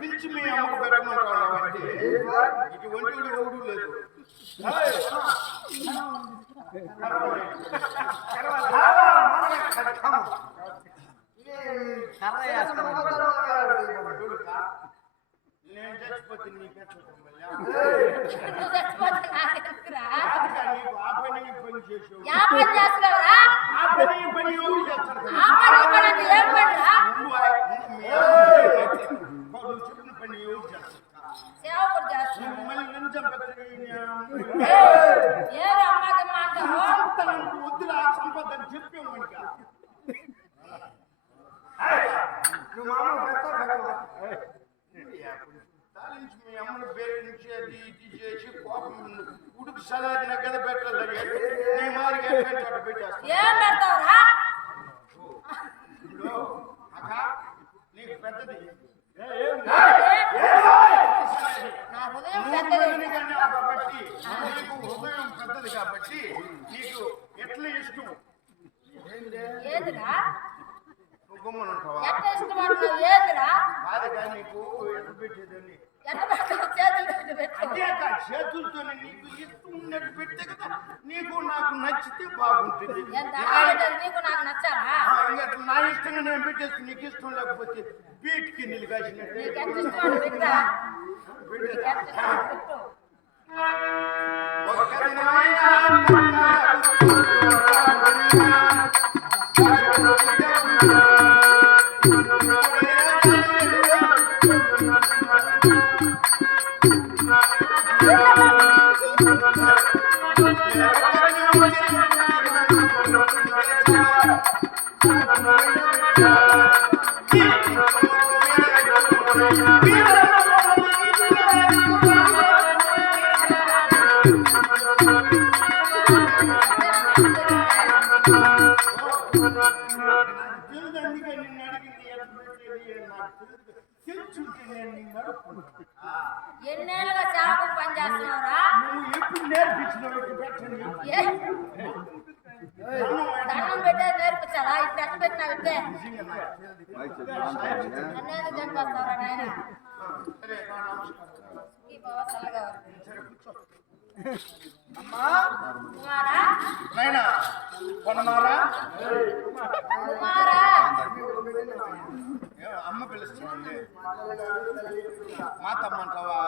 పిలిచి మీ అమ్మకు పెట్టమంటావు అంటే ఇటువంటి ఓడు లేదు. నేను చచ్చిపోతే నీకెట్లా ఆ పని చేసావు ఆ పని ఎవరు చేస్తారు? చెప్పిన పని ఎవరు చేస్తారు? మళ్ళీ నన్ను వద్దురా సంపద అని చెప్పామనిక నువ్వు మామ తాలించి మీ అమ్మని పేరు నుంచి అది ఇది చేసి కోపం ఉడుకు సలాదిన గద పెట్టాలి నీ మారికి చోట పెట్టేస్తా. అక్క నీకు పెద్దది కాబట్టి నీకు హృదయం పెద్దది కాబట్టి నీకు ఎట్లా ఇష్టం గుమ్మను ఉంటావా? కాదు కానీ నీకు ఎట్లా పెట్టేదని అదే అక్క చేతులతో నీకు ఇష్టం ఉన్నట్టు పెడితే కదా నీకు నాకు నచ్చితే బాగుంటుంది. నా ఇష్టంగా నేను పెట్టేస్తే నీకు ఇష్టం లేకపోతే బీట్కి నీళ్ళు కాసినట్టు ఎన్నేళ్ళుగా చేపలు పని చేస్తున్నావురా? నువ్వు ఎప్పుడు నేర్పించిన పెట్టండి ఏ దండం పెట్టే నేర్పించాలా ఇప్పుడు ఎట్ట పెట్టినావితే నన్నేది చంపేస్తారా నాయన సరే నమస్కారం ఈ బావ చల్లగా అమ్మా కుమారా నాయనా కొనమారా కుమారా అమ్మ పిలుస్తుంది మా తమ్మంటావా